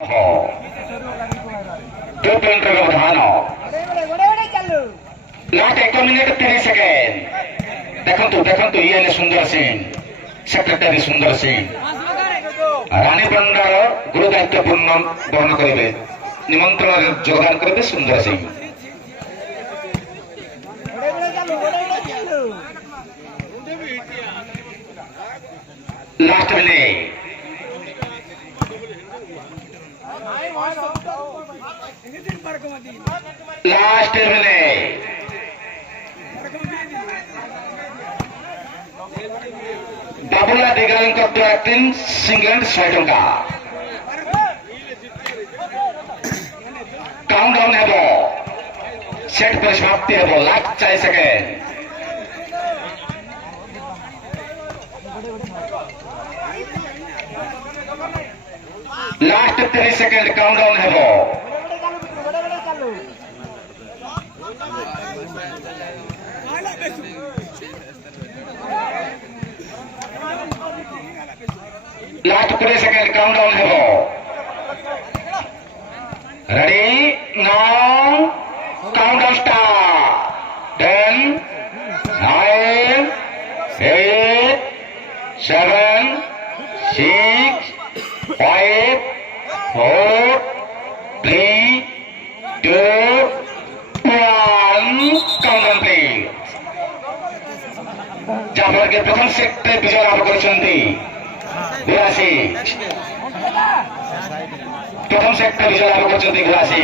दो पॉइंट का व्यवधान लास्ट 1 मिनिट 30 सेकेंड देखु ये सुंदर सिंह सेक्रेटारी सुंदर सिंह रानी बंडार गुरु दायित्वपूर्ण बहन करेंगे निमंत्रण योगदान करेंगे Sundar Singh last minute last minute Babula Digal द्वारा सिंगल 100 टंका काउंटडाउन हेबो सेट परिसमाप्ति हेबो last 4 second last 30 second countdown हेबो लास्ट 20 सेकेंड काउंटडाउन हेबो ready now countdown start 10 9 8 7 6 5 4 3 2 1 countdown please Jafar के प्रथम सेक्टर विजय लाभ करछन्ती 82 प्रथम सेक्टर विजय लाभ करछन्ती 82